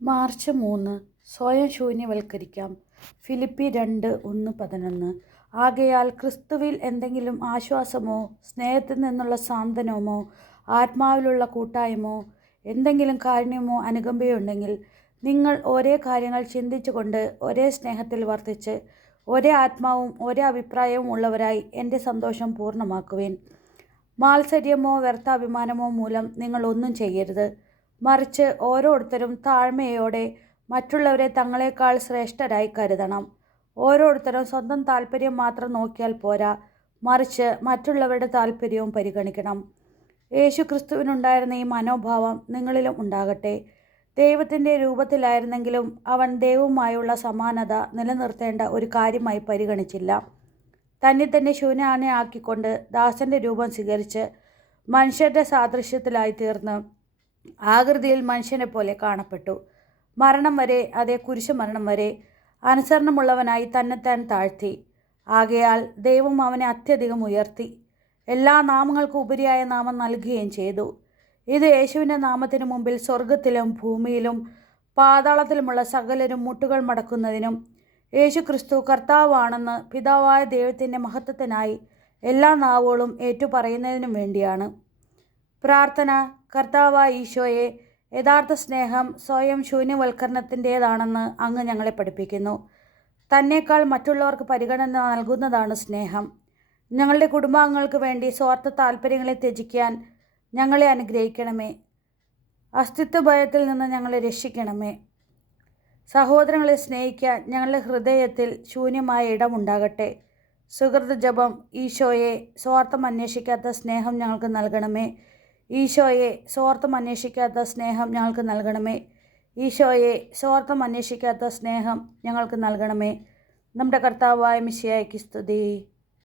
March 3 സ്വയം ശൂന്യവൽക്കരിക്കാം. Philippi 2:1-11. ആകയാൽ ക്രിസ്തുവിൽ എന്തെങ്കിലും ആശ്വാസമോ സ്നേഹത്തിൽ നിന്നുള്ള സാന്ത്വനമോ ആത്മാവിലുള്ള കൂട്ടായ്മയോ എന്തെങ്കിലും കാരുണ്യമോ അനുകമ്പയോ ഉണ്ടെങ്കിൽ നിങ്ങൾ ഒരേ കാര്യങ്ങൾ ചിന്തിച്ചുകൊണ്ട് ഒരേ സ്നേഹത്തിൽ വർത്തിച്ച് ഒരേ ആത്മാവും ഒരേ അഭിപ്രായവും ഉള്ളവരായി എൻ്റെ സന്തോഷം പൂർണ്ണമാക്കുവിൻ. മാത്സര്യമോ വ്യർത്ഥാഭിമാനമോ മൂലം നിങ്ങൾ ഒന്നും ചെയ്യരുത്. മറിച്ച് ഓരോരുത്തരും താഴ്മയോടെ മറ്റുള്ളവരെ തങ്ങളെക്കാൾ ശ്രേഷ്ഠരായി കരുതണം. ഓരോരുത്തരും സ്വന്തം താല്പര്യം മാത്രം നോക്കിയാൽ പോരാ, മറിച്ച് മറ്റുള്ളവരുടെ താല്പര്യവും പരിഗണിക്കണം. യേശു ക്രിസ്തുവിനുണ്ടായിരുന്ന ഈ മനോഭാവം നിങ്ങളിലും ഉണ്ടാകട്ടെ. ദൈവത്തിൻ്റെ രൂപത്തിലായിരുന്നെങ്കിലും അവൻ ദൈവവുമായുള്ള സമാനത നിലനിർത്തേണ്ട ഒരു കാര്യമായി പരിഗണിച്ചില്ല. തന്നെ ശൂന്യനാക്കിക്കൊണ്ട് ദാസൻ്റെ രൂപം സ്വീകരിച്ച് മനുഷ്യരുടെ സാദൃശ്യത്തിലായി തീർന്ന് ആകൃതിയിൽ മനുഷ്യനെപ്പോലെ കാണപ്പെട്ടു. മരണം വരെ, അതേ കുരിശുമരണം വരെ അനുസരണമുള്ളവനായി തന്നെത്താൻ താഴ്ത്തി. ആകയാൽ ദൈവം അവനെ അത്യധികം ഉയർത്തി എല്ലാ നാമങ്ങൾക്കും ഉപരിയായ നാമം നൽകുകയും ചെയ്തു. ഇത് യേശുവിൻ്റെ നാമത്തിനു മുമ്പിൽ സ്വർഗത്തിലും ഭൂമിയിലും പാതാളത്തിലുമുള്ള സകലരും മുട്ടുകൾ മടക്കുന്നതിനും യേശു ക്രിസ്തു കർത്താവാണെന്ന് പിതാവായ ദൈവത്തിൻ്റെ മഹത്വത്തിനായി എല്ലാ നാവുകളും ഏറ്റുപറയുന്നതിനും വേണ്ടിയാണ്. പ്രാർത്ഥന. കർത്താവായ ഈശോയെ, യഥാർത്ഥ സ്നേഹം സ്വയം ശൂന്യവൽക്കരണത്തിൻ്റേതാണെന്ന് അങ്ങ് ഞങ്ങളെ പഠിപ്പിക്കുന്നു. തന്നേക്കാൾ മറ്റുള്ളവർക്ക് പരിഗണന നൽകുന്നതാണ് സ്നേഹം. ഞങ്ങളുടെ കുടുംബാംഗങ്ങൾക്ക് വേണ്ടി സ്വാർത്ഥ താല്പര്യങ്ങളെ ത്യജിക്കാൻ ഞങ്ങളെ അനുഗ്രഹിക്കണമേ. അസ്തിത്വഭയത്തിൽ നിന്ന് ഞങ്ങളെ രക്ഷിക്കണമേ. സഹോദരങ്ങളെ സ്നേഹിക്കാൻ ഞങ്ങളുടെ ഹൃദയത്തിൽ ശൂന്യമായ ഇടമുണ്ടാകട്ടെ. സുഹൃത ജപം. ഈശോയെ, സ്വാർത്ഥം അന്വേഷിക്കാത്ത സ്നേഹം ഞങ്ങൾക്ക് നൽകണമേ. ഈശോയെ, സ്വാർത്ഥം അന്വേഷിക്കാത്ത സ്നേഹം ഞങ്ങൾക്ക് നൽകണമേ. ഈശോയെ, സ്വാർത്ഥം അന്വേഷിക്കാത്ത സ്നേഹം ഞങ്ങൾക്ക് നൽകണമേ. നമ്മുടെ കർത്താവായ മിശിഹായ്ക്ക് സ്തുതി.